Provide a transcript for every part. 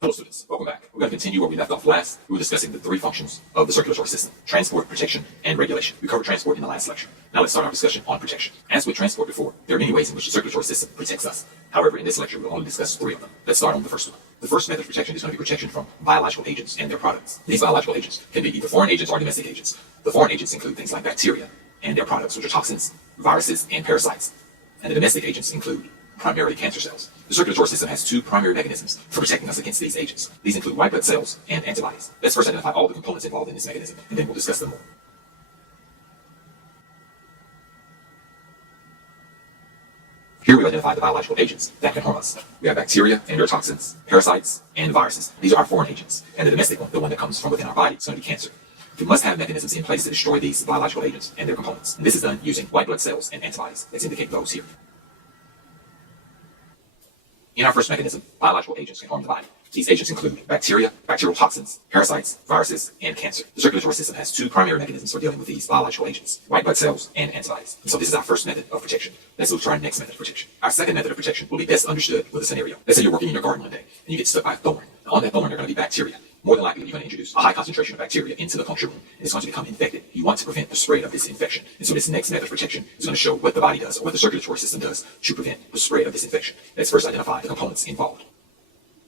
Hello students, welcome back. We're going to continue where we left off last. We were discussing the three functions of the circulatory system: transport, protection, and regulation. We covered transport in the last lecture. Now let's start our discussion on protection. As with transport before, there are many ways in which the circulatory system protects us. However, in this lecture, we'll only discuss three of them. Let's start on the first one. The first method of protection is going to be protection from biological agents and their products. These biological agents can be either foreign agents or domestic agents. The foreign agents include things like bacteria and their products, which are toxins, viruses, and parasites. And the domestic agents include primarily cancer cells. The circulatory system has two primary mechanisms for protecting us against these agents. These include white blood cells and antibodies. Let's first identify all the components involved in this mechanism, and then we'll discuss them more. Here we identify the biological agents that can harm us. We have bacteria and their toxins, parasites, and viruses. These are our foreign agents. And the domestic one, the one that comes from within our body, is going to be cancer. We must have mechanisms in place to destroy these biological agents and their components. And this is done using white blood cells and antibodies. Let's indicate those here. In our first mechanism, biological agents can harm the body. These agents include bacteria, bacterial toxins, parasites, viruses, and cancer. The circulatory system has two primary mechanisms for dealing with these biological agents: white blood cells and antibodies. And so this is our first method of protection. Let's move to our next method of protection. Our second method of protection will be best understood with a scenario. Let's say you're working in your garden one day and you get stuck by a thorn. Now, on that thorn, there are going to be bacteria. More than likely, you're going to introduce a high concentration of bacteria into the puncture wound, and it's going to become infected. You want to prevent the spread of this infection. And so this next method of protection is going to show what the body does, or what the circulatory system does, to prevent the spread of this infection. Let's first identify the components involved.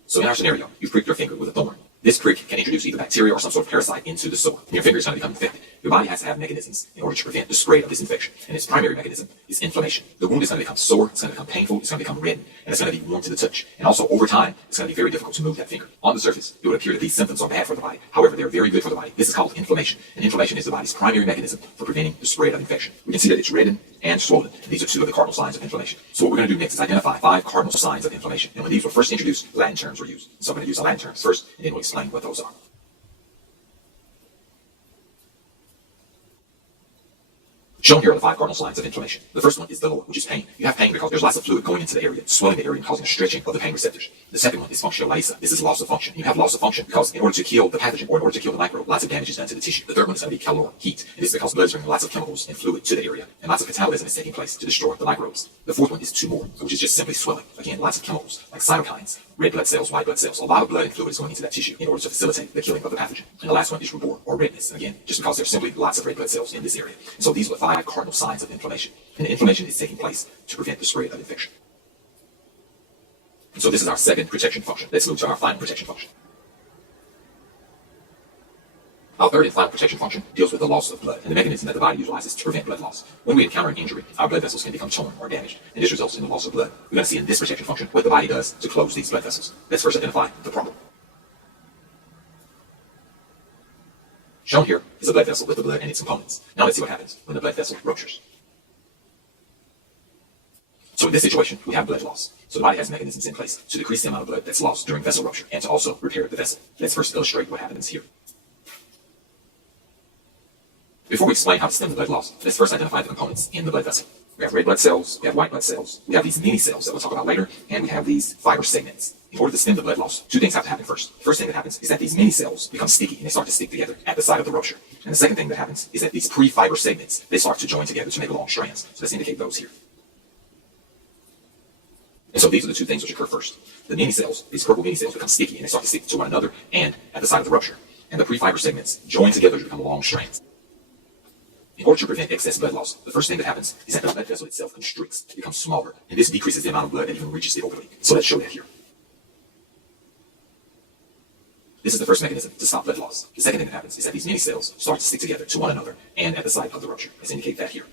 So in our scenario, you've pricked your finger with a thorn. This prick can introduce either bacteria or some sort of parasite into the sore, and your finger is going to become infected. Your body has to have mechanisms in order to prevent the spread of this infection, and its primary mechanism is inflammation. The wound is going to become sore, it's going to become painful, it's going to become reddened, and it's going to be warm to the touch. And also, over time, it's going to be very difficult to move that finger. On the surface, it would appear that these symptoms are bad for the body. However, they're very good for the body. This is called inflammation, and inflammation is the body's primary mechanism for preventing the spread of infection. We can see that it's reddened and swollen. These are two of the cardinal signs of inflammation. So what we're going to do next is identify 5 cardinal signs of inflammation. And when these were first introduced, Latin terms were used. So I'm going to use the Latin terms first, and then we'll explain what those are. Shown here are the 5 cardinal signs of inflammation. The first one is dolor, which is pain. You have pain because there's lots of fluid going into the area, swelling the area and causing a stretching of the pain receptors. The second one is functionalisa. This is loss of function. You have loss of function because in order to kill the pathogen or in order to kill the microbe, lots of damage is done to the tissue. The third one is going to be calor, heat. And this is because blood is bringing lots of chemicals and fluid to the area, and lots of catabolism is taking place to destroy the microbes. The fourth one is tumor, which is just simply swelling. Again, lots of chemicals like cytokines, red blood cells, white blood cells. A lot of blood and fluid is going into that tissue in order to facilitate the killing of the pathogen. And the last one is rubor, or redness. Again, just because there's simply lots of red blood cells in this area. And so these are the 5 cardinal signs of inflammation. And the inflammation is taking place to prevent the spread of infection. And so this is our second protection function. Let's move to our final protection function. Our third and final protection function deals with the loss of blood and the mechanism that the body utilizes to prevent blood loss. When we encounter an injury, our blood vessels can become torn or damaged, and this results in the loss of blood. We're going to see in this protection function what the body does to close these blood vessels. Let's first identify the problem. Shown here is a blood vessel with the blood and its components. Now let's see what happens when the blood vessel ruptures. So in this situation, we have blood loss. So the body has mechanisms in place to decrease the amount of blood that's lost during vessel rupture and to also repair the vessel. Let's first illustrate what happens here. Before we explain how to stem the blood loss, let's first identify the components in the blood vessel. We have red blood cells, we have white blood cells, we have these mini cells that we'll talk about later, and we have these fiber segments. In order to stem the blood loss, 2 things have to happen first. The first thing that happens is that these mini cells become sticky and they start to stick together at the site of the rupture. And the second thing that happens is that these pre-fiber segments, they start to join together to make long strands. So let's indicate those here. And so these are the 2 things which occur first. The mini cells, these purple mini cells, become sticky and they start to stick to one another and at the site of the rupture. And the pre-fiber segments join together to become long strands. In order to prevent excess blood loss, the first thing that happens is that the blood vessel itself constricts, it becomes smaller, and this decreases the amount of blood that even reaches the opening. So let's show that here. This is the first mechanism to stop blood loss. The second thing that happens is that these mini cells start to stick together to one another and at the site of the rupture. Let's indicate that here.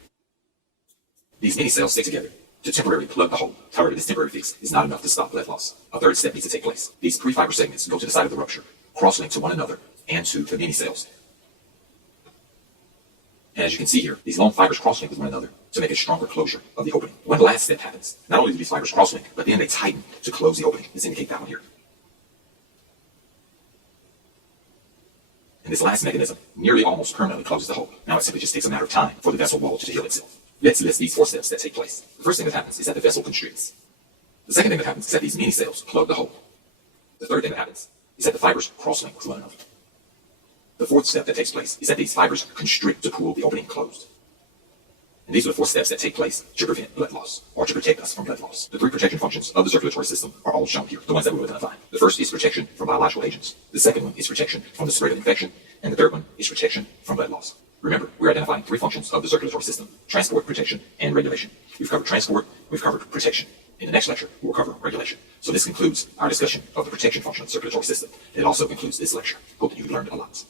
These mini cells stick together to temporarily plug the hole. However, this temporary fix is not enough to stop blood loss. A third step needs to take place. These pre-fiber segments go to the site of the rupture, cross-link to one another and to the mini cells. And as you can see here, these long fibers cross-link with one another to make a stronger closure of the opening. When the last step happens, not only do these fibers cross-link, but then they tighten to close the opening. Let's indicate that one here. And this last mechanism nearly almost permanently closes the hole. Now it simply just takes a matter of time for the vessel wall to heal itself. Let's list these 4 steps that take place. The first thing that happens is that the vessel constricts. The second thing that happens is that these mini cells plug the hole. The third thing that happens is that the fibers cross-link with one another. The fourth step that takes place is that these fibers constrict to pull the opening closed. And these are the 4 steps that take place to prevent blood loss, or to protect us from blood loss. The 3 protection functions of the circulatory system are all shown here, the ones that we will identify. The first is protection from biological agents. The second one is protection from the spread of infection. And the third one is protection from blood loss. Remember, we're identifying 3 functions of the circulatory system: transport, protection, and regulation. We've covered transport, we've covered protection. In the next lecture, we'll cover regulation. So this concludes our discussion of the protection function of the circulatory system. It also concludes this lecture. Hope that you've learned a lot.